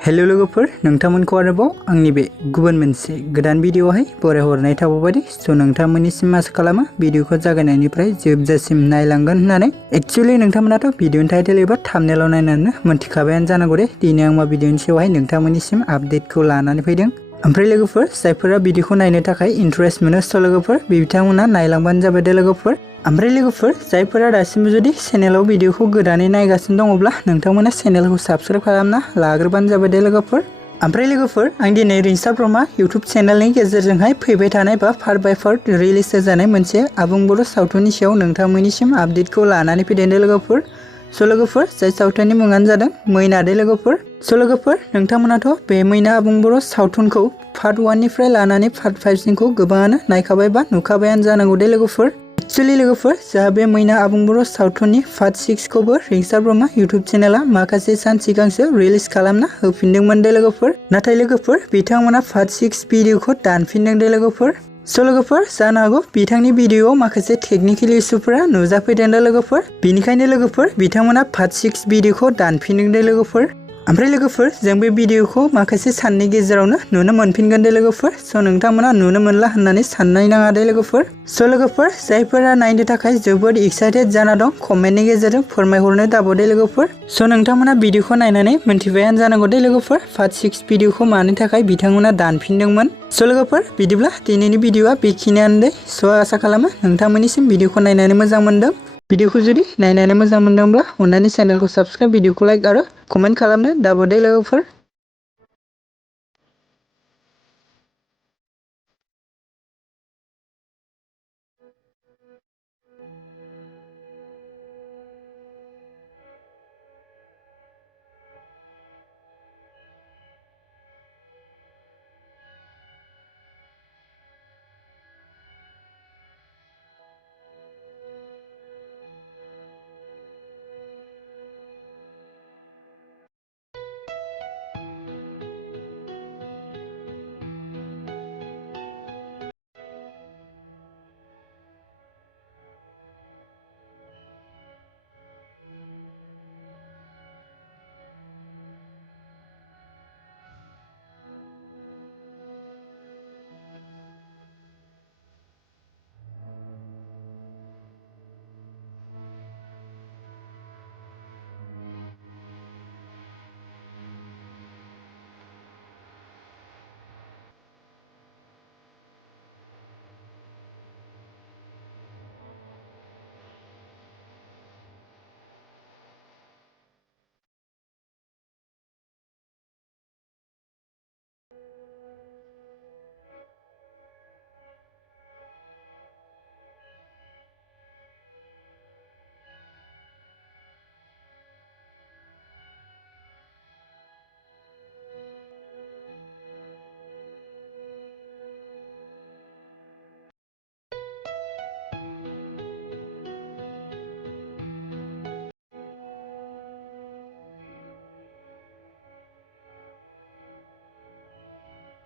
hello लोगोफोर नोंथांमोनखौ आरोबाव आंनि बे गुबुन मोनसे गोदान भिडिअआवहाय बरायहरनाय थाबावबाय स' नोंथांमोननिसिम आसा खालामो भिडिअखौ जागायनायनिफ्राय जोबजासिम नायलांगोन होननानै एक्चुअली नोंथांमोनाथ' भिडिअनि टाइटेल एबा थाम्बनेलाव नायनानै मोनथिखाबायानो जानांगौ दे दिनै आं मा भिडिअनि सायावहाय नोंथांमोननिसिम आपडेटखौ लानानै फैदों ओमफ्राय लोगोफोर जायफोरा भिडिअखौ नायनो थाखाय इन्टारेस्ट मोनो स' लोगोफोर बिथांमोना नायलांबानो जाबाय दे लोगोफोर ओमफ्राय लोगोफोर जायफोरा दासिमबो जुदि चेनेलाव भिडिअखौ गोदानै नायगासिनो दङब्ला नोंथांमोना चेनेलखौ साबस्क्राइब खालामना लाग्रोबानो जाबाय दे लोगोफोर ओमफ्राय लोगोफोर आं दिनै रिंसार ब्रह्मा इउटुब चेनेलनि गेजेरजोंहाय फैबाय थानाय बा पार्ट बाय पार्ट रिलिज जानाय मोनसे आबुं बर' सावथुननि सायाव नोंथांमोननिसिम आपडेटखौ लानानै फैदों दे लोगोफोर स' लोगोफोर जाय सावथुननि मुङानो जादों मैना दे लोगोफोर स' लोगोफोर नोंथांमोनाथ' बे मैना आबुं बर' सावथुनखौ पार्ट 1 निफ्राय लानानै पार्ट 5 सिमखौ गोबाङानो नायखाबाय बा नुखाबायानो जानांगौ दे लोगोफोर एक्चुअली लोगोफोर जोंहा बे मैना आबुं बर' सावथुननि पार्ट 6 खौबो रिंसार ब्रह्मा इउटुब चेनेला माखासे सान सिगांसो रिलिज खालामना होफिनदोंमोन दे लोगोफोर नाथाय लोगोफोर बिथांमोना पार्ट 6 भिडिअखौ दानफिनदों दे लोगोफोर स' लोगोफोर जानो हागौ बिथांनि भिडिअआव माखासे टेकनिकेल इसुफोरा नुजाफैदों दे लोगोफोर बिनिखायनो लोगोफोर बिथांमोना पार्ट 6 भिडिअखौ दानफिनदों दे लोगोफोर ओमफ्राय लोगोफोर जों बे भिडिअखौ माखासे साननि गेजेरावनो नुनो मोनफिनगोन दे लोगोफोर स' नोंथांमोना नुनो मोनला होननानै साननाय नाङा दे लोगोफोर स' लोगोफोर जायफोरा नायनो थाखाय जोबोद एक्साइटेड जाना दं कमेन्टनि गेजेरजों फोरमायहरनो दाबाव दे लोगोफोर स' नोंथांमोना भिडिअखौ नायनानै मोनथिबायानो जानांगौ दे लोगोफोर पार्ट 6 भिडिअखौ मानि थाखाय बिथांमोना दानफिनदोंमोन स' लोगोफोर बिदिब्ला दिनैनि भिडिअआ बेखिनियानो दे स' आसा खालामो नोंथांमोननिसिम भिडिअखौ नायनानै मोजां मोनदों भिडिअखौ जुदि नायनानै मोजां मोनदोंब्ला अन्नानै चेनेलखौ साबस्क्राइब भिडिअखौ लाइक आरो कमेन्ट खालामनो दाबाव दे लोगोफोर